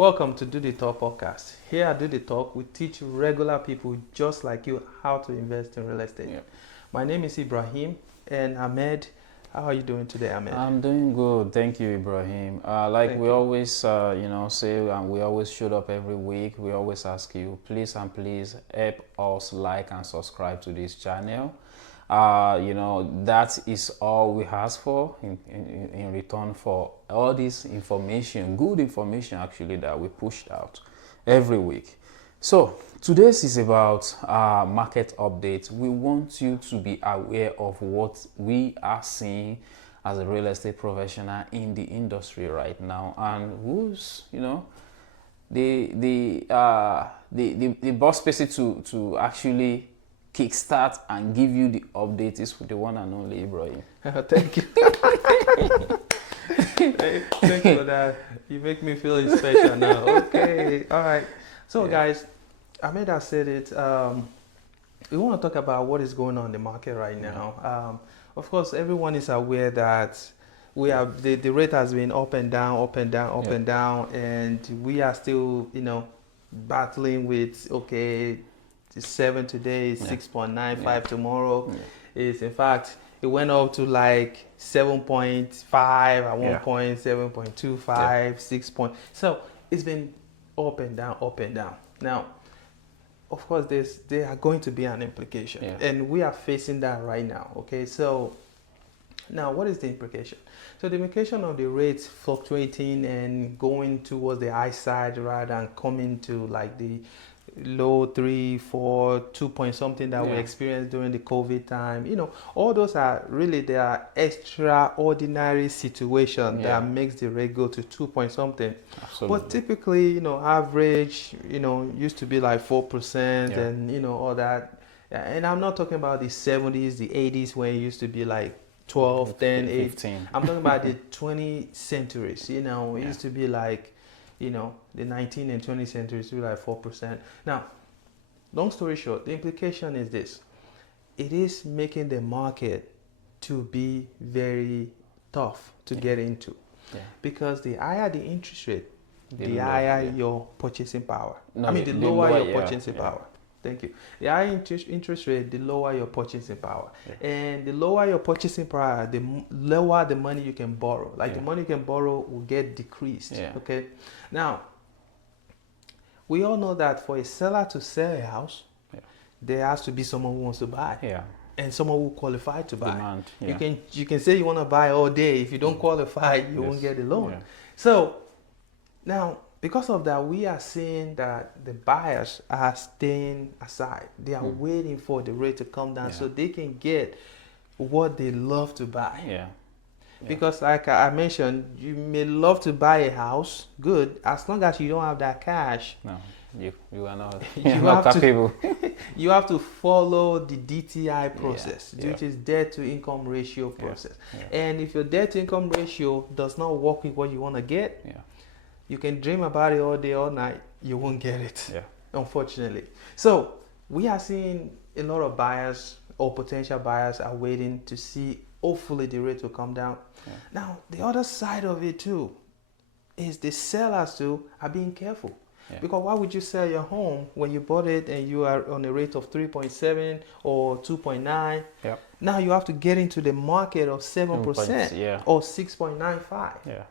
Welcome to Do the Talk podcast. Here at Do the Talk, we teach regular people just like you how to invest in real estate. Yeah. My name is Ibrahim, and Ahmed, how are you doing today, Ahmed? I'm doing good. Thank you, Ibrahim. Like Thank we you. always, say, and we always show up every week. We always ask you, please and please help us like and subscribe to this channel. That is all we ask for in return for all this information, good information actually, that we pushed out every week. So today's is about market updates. We want you to be aware of what we are seeing as a real estate professional in the industry right now, and who's the boss person to actually kickstart and give you the update is the one and only Ibrahim. Thank you. Thanks for that. You make me feel special now. Okay, all right. So, guys, Ahmed has said it. We want to talk about what is going on in the market right now. Of course, everyone is aware that we have the rate has been up and down, up and down, up and down, and we are still, battling with it's 7 today, 6.95 tomorrow. Is in fact it went up to like 7.5 at one point, 7.25, 6 point. So it's been up and down, up and down. Now, of course, there are going to be an implication, and we are facing that right now. Okay, so now what is the implication? So the implication of the rates fluctuating and going towards the high side rather than coming to like the low 3, 4, 2 point something that we experienced during the COVID time. All those are really they are extraordinary situation that makes the rate go to 2 point something. Absolutely. But typically, average, used to be like 4% and all that. And I'm not talking about the 70s, the 80s when it used to be like 12, 10, 8. 15. I'm talking about the 20th centuries. It used to be like the 19th and 20th centuries were like 4%. Now, long story short, the implication is this. It is making the market to be very tough to get into. Because the higher the interest rate, the higher your purchasing power. The lower your purchasing power. Thank you. The higher interest rate, the lower your purchasing power. And the lower your purchasing power, the lower the money you can borrow. Like the money you can borrow will get decreased. Okay. Now, we all know that for a seller to sell a house, there has to be someone who wants to buy. And someone who qualified to buy. Demand. You can say you want to buy all day. If you don't qualify, you won't get the loan. So now, because of that, we are seeing that the buyers are staying aside. They are waiting for the rate to come down so they can get what they love to buy. Because like I mentioned, you may love to buy a house, good, as long as you don't have that cash. No, you are not, not capable. You have to follow the DTI process, which is debt to income ratio process. And if your debt to income ratio does not work with what you want to get, you can dream about it all day, all night. You won't get it, unfortunately. So we are seeing a lot of buyers or potential buyers are waiting to see, hopefully the rate will come down. Now, the other side of it too is the sellers too are being careful. Because why would you sell your home when you bought it and you are on a rate of 3.7 or 2.9? Now you have to get into the market of 7% or 6.95.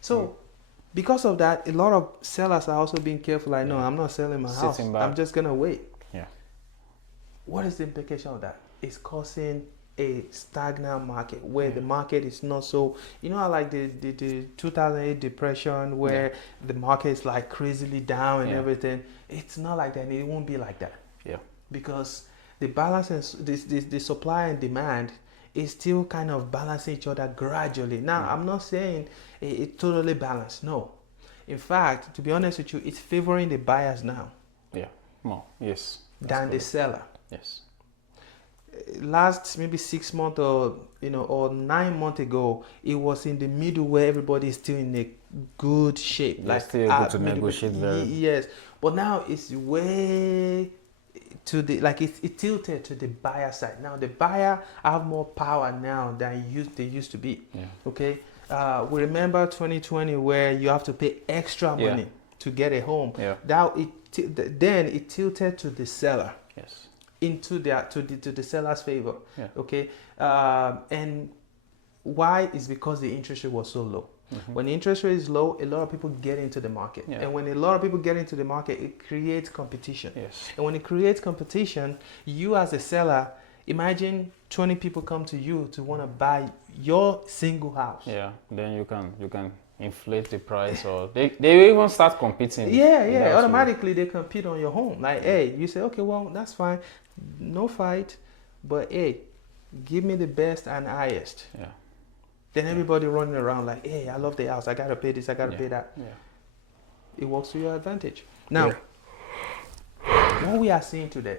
So because of that, a lot of sellers are also being careful. Like, no, I'm not selling my house. I'm just going to wait. What is the implication of that? It's causing a stagnant market where the market is not so, like the 2008 depression where the market is like crazily down and everything. It's not like that. It won't be like that. Because the balance and the supply and demand is still kind of balancing each other gradually. Now, I'm not saying it's totally balanced. No. In fact, to be honest with you, it's favoring the buyers now. More. Yes. Than the seller. Yes. Last maybe 6 months or 9 months ago, it was in the middle where everybody is still in a good shape. Like still able to negotiate very. Yes. But now it's way to the it's tilted to the buyer side. Now the buyer have more power now than they used to be. Okay. we remember 2020 where you have to pay extra money to get a home. Now then it tilted to the seller. Yes. Into to the seller's favor. Okay. And why is because the interest rate was so low. When the interest rate is low, a lot of people get into the market. And when a lot of people get into the market, it creates competition. And when it creates competition, you as a seller, imagine 20 people come to you to want to buy your single house. Then you can inflate the price, or they even start competing. Automatically they compete on your home. Like, hey, you say, okay, well, that's fine, no fight, but hey, give me the best and highest. Then everybody running around like, hey, I love the house, I gotta pay this, I gotta pay that. It works to your advantage. Now, what we are seeing today,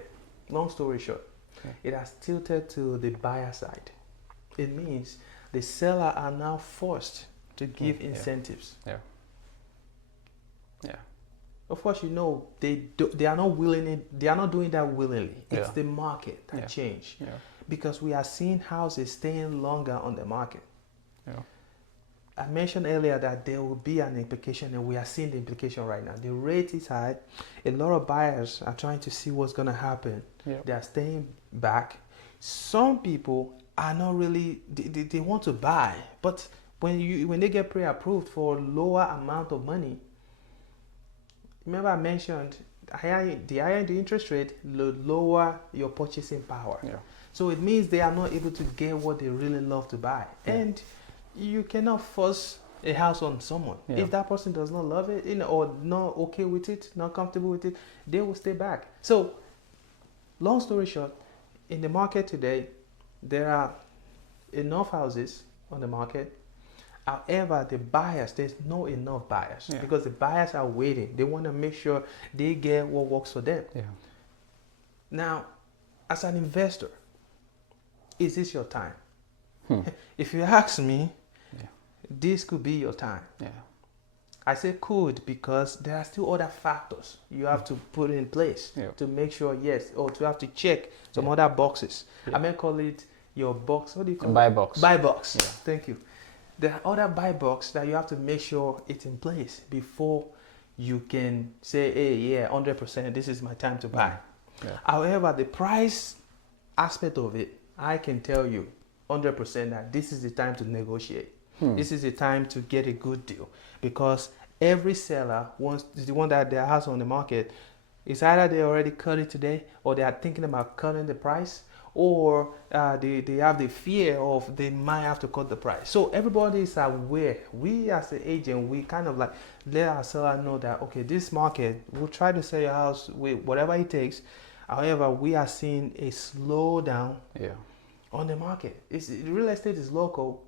long story short, it has tilted to the buyer side. It means the seller are now forced to give incentives. Of course, you know, they are not willing, they are not doing that willingly. It's the market that changed. Because we are seeing houses staying longer on the market. I mentioned earlier that there will be an implication, and we are seeing the implication right now. The rate is high. A lot of buyers are trying to see what's going to happen. They are staying back. Some people are not really, they want to buy, but when they get pre-approved for lower amount of money, remember I mentioned the higher the interest rate, the lower your purchasing power. So it means they are not able to get what they really love to buy. And you cannot force a house on someone. If that person does not love it, or not okay with it, not comfortable with it, they will stay back. So long story short, in the market today, there are enough houses on the market. However, the buyers, there's not enough buyers because the buyers are waiting. They want to make sure they get what works for them. Now, as an investor, is this your time? If you ask me, this could be your time. I say could because there are still other factors you have to put in place to make sure, or to have to check some other boxes. I may call it your box. What do you call it? Buy box. Buy box. Thank you. There are other buy box that you have to make sure it's in place before you can say, hey, 100%, this is my time to buy. However, the price aspect of it, I can tell you 100% that this is the time to negotiate. This is the time to get a good deal, because every seller wants the one that their house on the market. It's either they already cut it today, or they are thinking about cutting the price, or they have the fear of they might have to cut the price. So everybody is aware. We as an agent, we kind of like let our seller know that, okay, this market, we'll try to sell your house with whatever it takes. However, we are seeing a slowdown on the market. Real estate is local.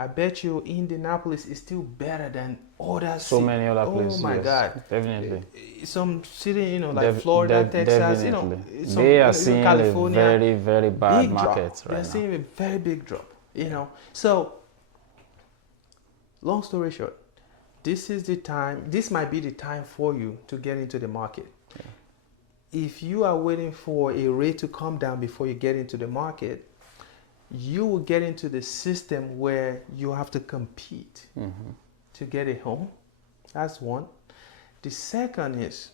I bet you Indianapolis is still better than other so many other places. Oh my God, definitely. Some city, like Florida, Texas, they are seeing California, a very, very bad market right now. They're seeing a very big drop. So long story short, this is the time. This might be the time for you to get into the market. If you are waiting for a rate to come down before you get into the market, you will get into the system where you have to compete to get a home. That's one. The second is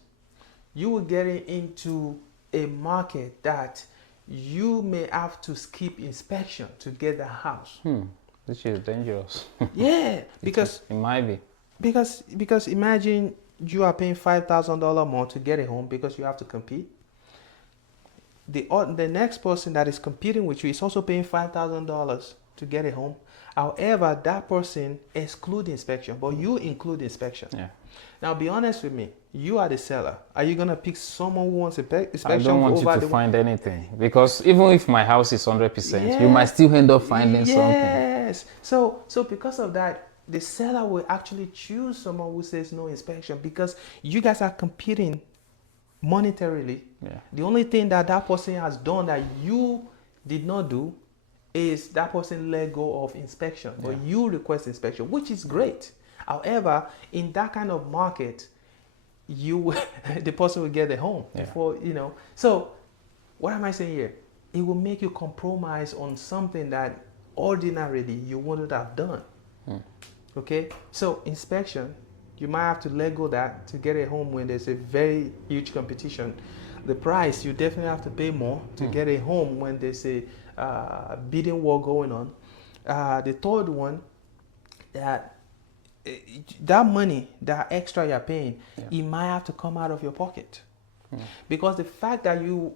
you will get into a market that you may have to skip inspection to get the house. Which is dangerous. Because it might be. Because imagine you are paying $5,000 more to get a home because you have to compete. The next person that is competing with you is also paying $5,000 to get a home. However, that person excludes inspection, but you include inspection. Now, be honest with me. You are the seller. Are you gonna pick someone who wants inspection? I don't want you to find anything, because even if my house is 100%, you might still end up finding something. So because of that, the seller will actually choose someone who says no inspection, because you guys are competing monetarily. The only thing that person has done that you did not do is that person let go of inspection, but you request inspection, which is great. However, in that kind of market, the person will get a home before, So what am I saying here? It will make you compromise on something that ordinarily you wouldn't have done. Okay, so inspection, you might have to let go that to get a home when there's a very huge competition. The price, you definitely have to pay more to get a home when there's a bidding war going on. The third one, that that money, that extra you're paying, it might have to come out of your pocket, because the fact that you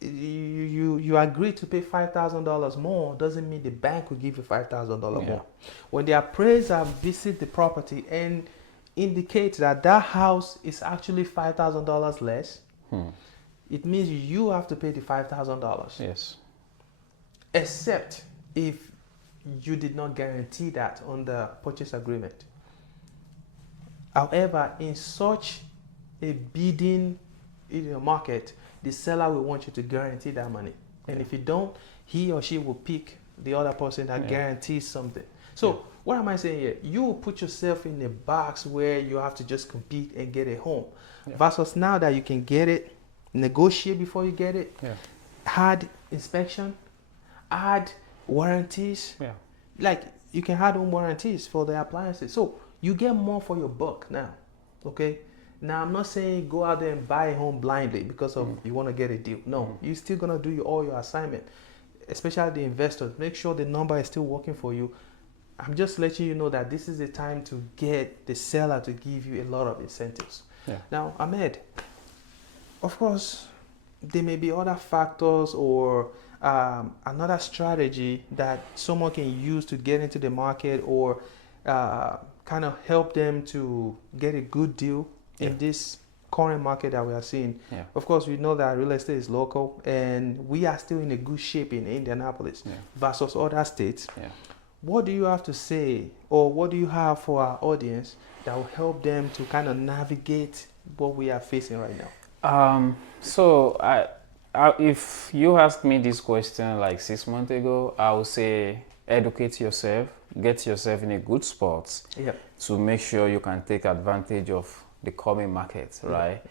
agree to pay $5,000 more doesn't mean the bank will give you $5,000 more. When the appraiser visits the property and indicates that that house is actually $5,000 less, it means you have to pay the $5,000. Yes. Except if you did not guarantee that on the purchase agreement. However, in such a bidding market, the seller will want you to guarantee that money. And if you don't, he or she will pick the other person that guarantees something. So what am I saying here? You will put yourself in a box where you have to just compete and get a home. Versus now that you can get it, negotiate before you get it, add inspection, add warranties. Like you can add home warranties for the appliances. So you get more for your buck now. Okay? Now I'm not saying go out there and buy a home blindly because of you want to get a deal. No, you're still gonna do all your assignment, especially the investors. Make sure the number is still working for you. I'm just letting you know that this is the time to get the seller to give you a lot of incentives. Now, Ahmed, of course, there may be other factors or another strategy that someone can use to get into the market or kind of help them to get a good deal in this current market that we are seeing. Of course, we know that real estate is local and we are still in a good shape in Indianapolis versus other states. What do you have to say, or what do you have for our audience that will help them to kind of navigate what we are facing right now? So if you asked me this question like 6 months ago, I would say educate yourself, get yourself in a good spot to make sure you can take advantage of the coming market, right?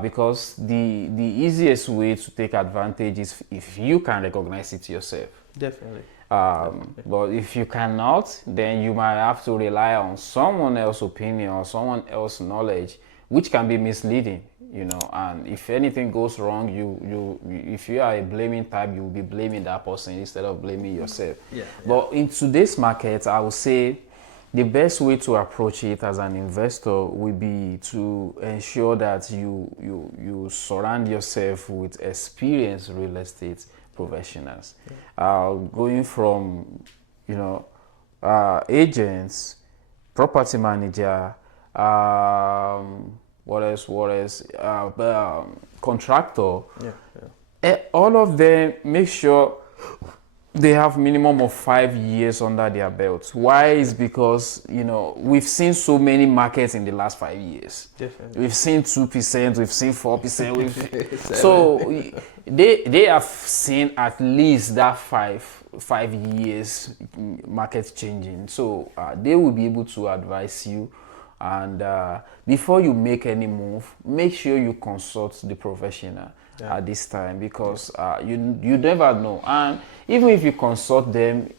Because the easiest way to take advantage is if you can recognize it yourself. Definitely. But if you cannot, then you might have to rely on someone else's opinion or someone else's knowledge, which can be misleading, and if anything goes wrong, if you are a blaming type, you will be blaming that person instead of blaming yourself. But in today's market, I would say the best way to approach it as an investor would be to ensure that you surround yourself with experienced real estate professionals, going from agents, property manager, what else, contractor. All of them, make sure they have minimum of 5 years under their belt. Why? Is because we've seen so many markets in the last 5 years. Definitely. We've seen 2%, we've seen 4%. So they have seen at least that five years market changing. So they will be able to advise you. And before you make any move, make sure you consult the professional at this time, because you never know. And even if you consult them,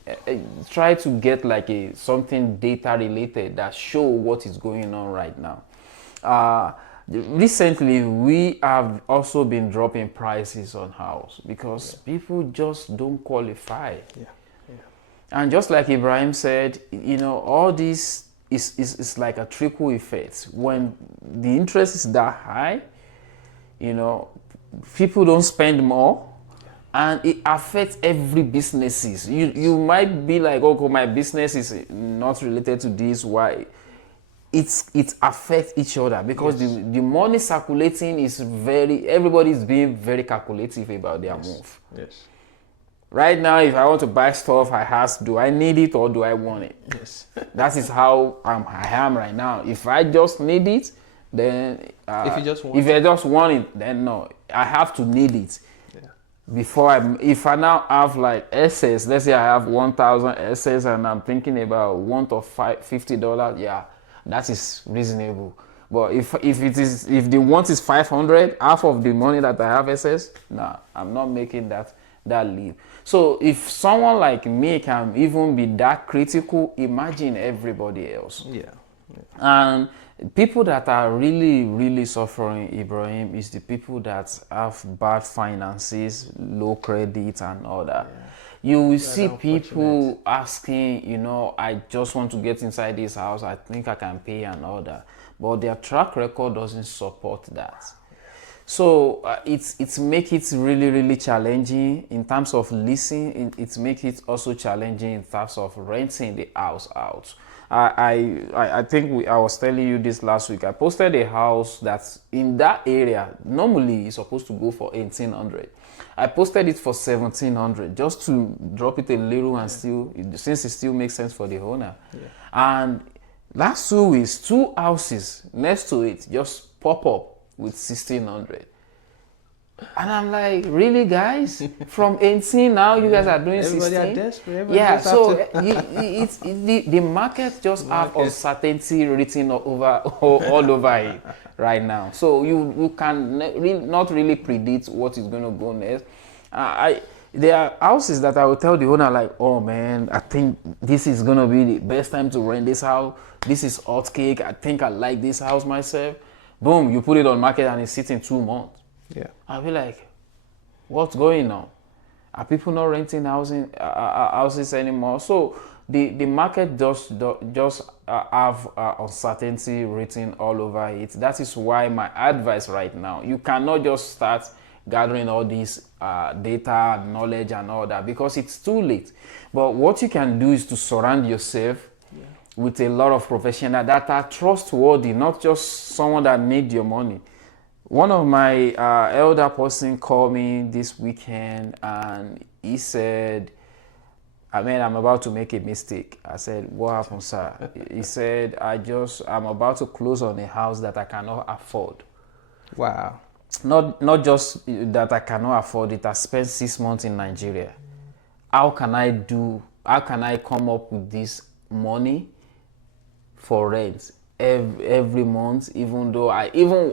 try to get like something data related that show what is going on right now. Recently, we have also been dropping prices on house because people just don't qualify. And just like Ibrahim said, all this is like a trickle effect. When the interest is that high, people don't spend more, and it affects every businesses. You might be like, okay, my business is not related to this. Why? It affects each other because the money circulating is everybody's being very calculative about their move. Right now, if I want to buy stuff, I ask, do I need it or do I want it? That is how I am right now. If I just need it, then if I just want it, then no, I have to need it. If I now have like excess, let's say I have 1,000 excess and I'm thinking about want of $50, that is reasonable. But if the want is 500, half of the money that I have excess, nah, I'm not making that that leave. So if someone like me can even be that critical, imagine everybody else. Yeah. And people that are really, really suffering, Ibrahim, is the people that have bad finances, low credit, and all that. Yeah. You will see people asking, you know, I just want to get inside this house, I think I can pay and all that. But their track record doesn't support that. So it's make it really, really challenging in terms of leasing. It make it also challenging in terms of renting the house out. I think I was telling you this last week. I posted a house that's in that area. Normally, it's supposed to go for 1,800. I posted it for 1,700 just to drop it a little and still, since it still makes sense for the owner. Yeah. And last 2 weeks, 2 houses next to it just pop up with 1,600. And I'm like, really, guys? From 18 now, you guys are doing 16? Everybody are desperate. Yeah, so the market just have uncertainty written all over it right now. So you can not really predict what is going to go next. There are houses that I will tell the owner, like, oh man, I think this is going to be the best time to rent this house. This is hot cake. I think I like this house myself. Boom, you put it on market and it's sitting 2 months. Yeah, I'll be like, what's going on? Are people not renting houses anymore? So the market just have uncertainty written all over it. That is why my advice right now, you cannot just start gathering all this data, knowledge and all that, because it's too late. But what you can do is to surround yourself with a lot of professionals that are trustworthy, not just someone that needs your money. One of my elder person called me this weekend and he said, I'm about to make a mistake. I said, what happened, sir? He said, I'm about to close on a house that I cannot afford. Wow. Not just that I cannot afford it, I spent 6 months in Nigeria. How can I come up with this money for rent every month, even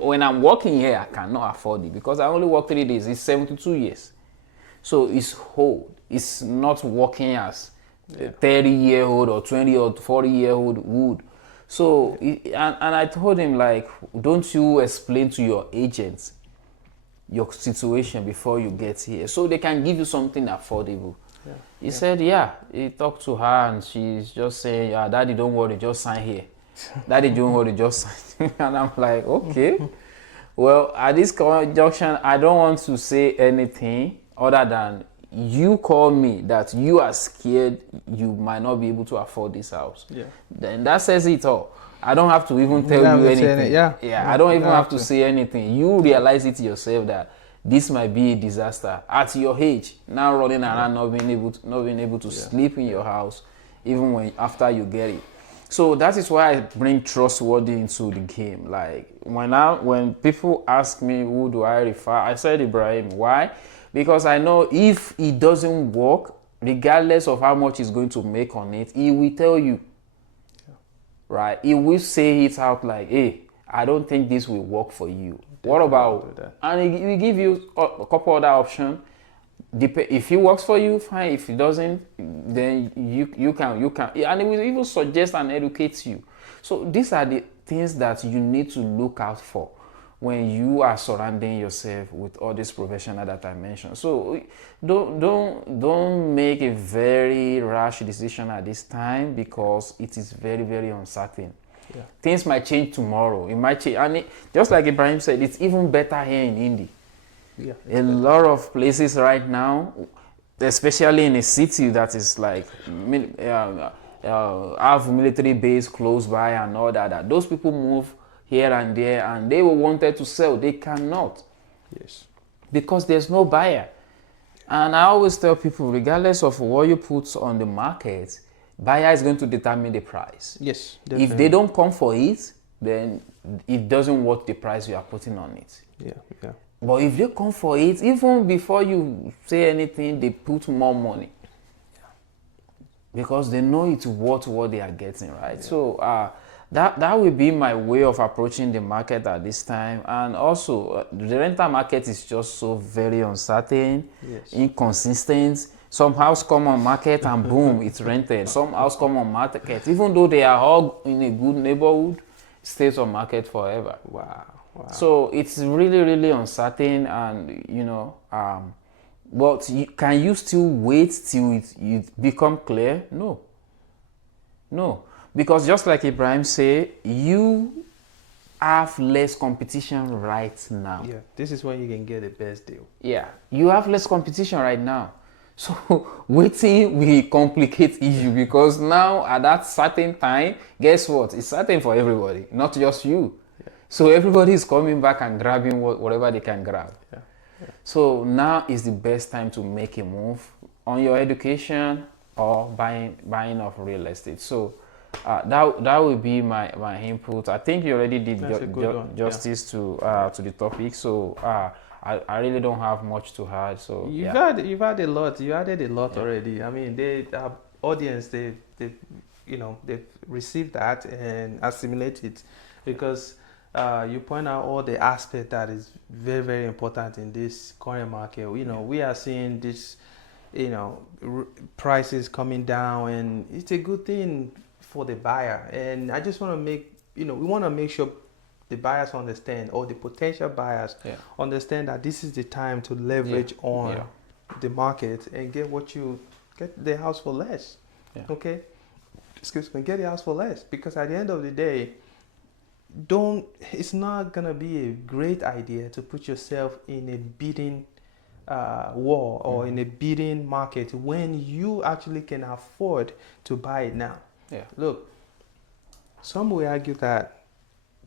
when I'm working here, I cannot afford it because I only work 3 days. It's 72 years. So it's old. It's not working as a 30-year-old or 20 or 40-year-old would. So, and I told him, like, don't you explain to your agents your situation before you get here so they can give you something affordable. He said, he talked to her and she's just saying, daddy, don't worry, just sign here. Daddy, don't worry, just sign. And I'm like, okay. Well, at this conjunction, I don't want to say anything other than you call me that you are scared you might not be able to afford this house. Then that says it all. I don't have to even tell you anything. I don't even have to say anything. You realize it yourself that this might be a disaster at your age. Now running around, not being able to sleep in your house, even after you get it. So that is why I bring trustworthy into the game. Like when people ask me who do I refer, I said Ibrahim. Why? Because I know if it doesn't work, regardless of how much he's going to make on it, he will tell you. Right? He will say it out like, hey, I don't think this will work for you. What about that? And he will give you a couple other options. If it works for you, fine. If it doesn't, then you can. And it will even suggest and educate you. So these are the things that you need to look out for when you are surrounding yourself with all these professionals that I mentioned. So don't make a very rash decision at this time because it is very, very uncertain. Things might change tomorrow. It might change, and just like Ibrahim said, it's even better here in Indy. A lot of places right now, especially in a city that is like have military base close by and all that, those people move here and there and they wanted to sell. They cannot. Because there's no buyer. And I always tell people, regardless of what you put on the market, buyer is going to determine the price. Definitely. If they don't come for it, then it doesn't worth the price you are putting on it. But if they come for it, even before you say anything, they put more money. Because they know it's worth what they are getting, right? So that will be my way of approaching the market at this time. And also, the rental market is just so very uncertain, inconsistent. Some house come on market and boom, it's rented. Some house come on market, even though they are all in a good neighborhood, stays on market forever. Wow. So it's really, really uncertain, and but can you still wait till it become clear? No, because just like Ibrahim say, you have less competition right now. Yeah, this is when you can get the best deal. Yeah, you have less competition right now. So waiting will complicate issue, because now at that certain time, guess what? It's certain for everybody, not just you. Yeah. So everybody is coming back and grabbing whatever they can grab. Yeah. Yeah. So now is the best time to make a move on your education or buying of real estate. So that will be my input. I think you already did justice to the topic. So I really don't have much to add. So you've had a lot. You added a lot already. I mean, our audience they've received that and assimilated it, because you point out all the aspect that is very, very important in this current market. We are seeing this, prices coming down, and it's a good thing for the buyer. And I just want to we want to make sure the buyers understand, or the potential buyers understand, that this is the time to leverage on the market and get the house for less. Okay, excuse me, get the house for less, because at the end of the day, it's not gonna be a great idea to put yourself in a bidding war or in a bidding market when you actually can afford to buy it now. Look, some will argue that,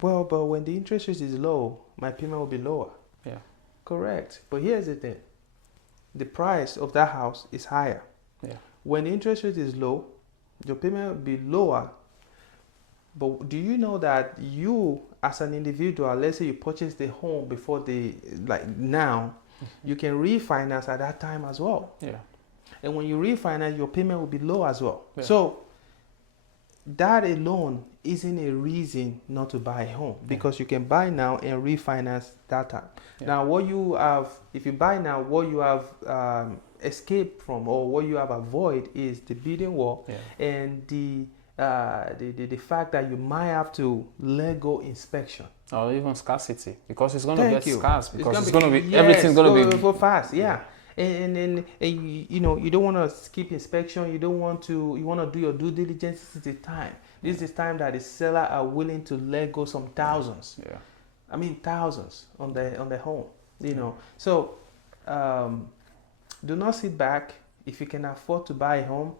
well, but when the interest rate is low, my payment will be lower. Correct. But here's the thing. The price of that house is higher. When the interest rate is low, your payment will be lower. But do you know that you, as an individual, let's say you purchase the home before now, you can refinance at that time as well. And when you refinance, your payment will be low as well. So that alone isn't a reason not to buy a home, because you can buy now and refinance that time. Now, if you buy now, what you have escaped from, or what you have avoided, is the bidding war and the fact that you might have to let go inspection, or even scarcity, because it's going to get scarce, because it's going to be everything's going to go fast. And you don't want to skip inspection. You want to do your due diligence. This is the time. This is the time that the seller are willing to let go some thousands. I mean thousands on the home. So do not sit back. If you can afford to buy a home,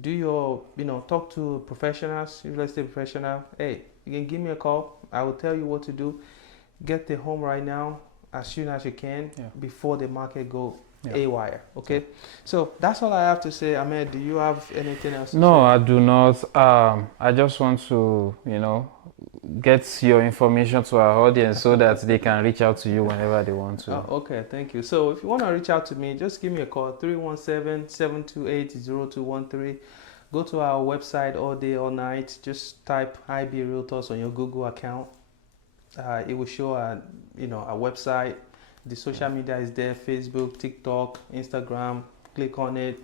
do your talk to professionals, real estate professional. Hey, you can give me a call. I will tell you what to do. Get the home right now as soon as you can before the market go haywire. Okay, so that's all I have to say. Ahmed, do you have anything else to say? No, I do not. I just want to get your information to our audience so that they can reach out to you whenever they want to. Okay, thank you. So if you want to reach out to me, just give me a call, 317-728-0213. Go to our website all day, all night. Just type IB Realtors on your Google account. It will show our website. The social media is there: Facebook, TikTok, Instagram. Click on it,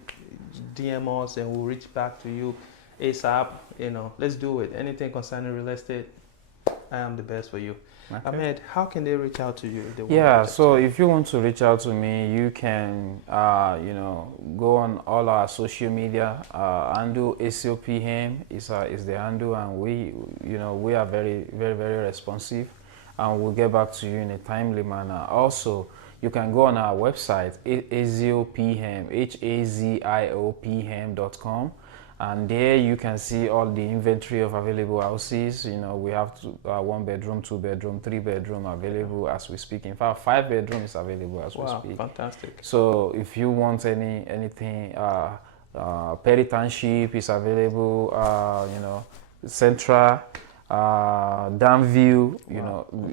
DM us, and we'll reach back to you ASAP. Let's do it. Anything concerning real estate, I am the best for you. Ahmed, how can they reach out to you? So if you want to reach out to me, you can go on all our social media. Handle ACOPM is the handle, and we are very, very, very responsive, and we'll get back to you in a timely manner. Also, you can go on our website, HAZIOPM.com, and there you can see all the inventory of available houses. We have 1 bedroom, 2 bedroom, 3 bedroom available as we speak. In fact, 5 bedrooms is available as we speak. Fantastic. So if you want anything, Perry Township is available, Central, Danview,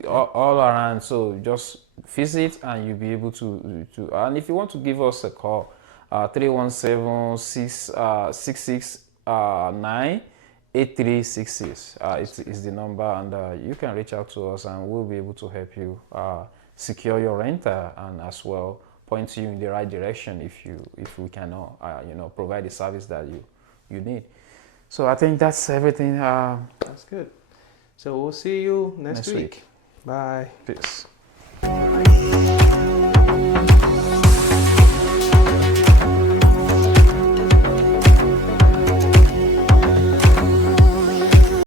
all around. So just visit and you'll be able to and if you want to give us a call, 317-669-8285. 8366 is the number, and you can reach out to us and we'll be able to help you secure your renter, and as well point you in the right direction if we cannot provide the service that you need. So I think that's everything. That's good. So we'll see you next week. Bye. Peace.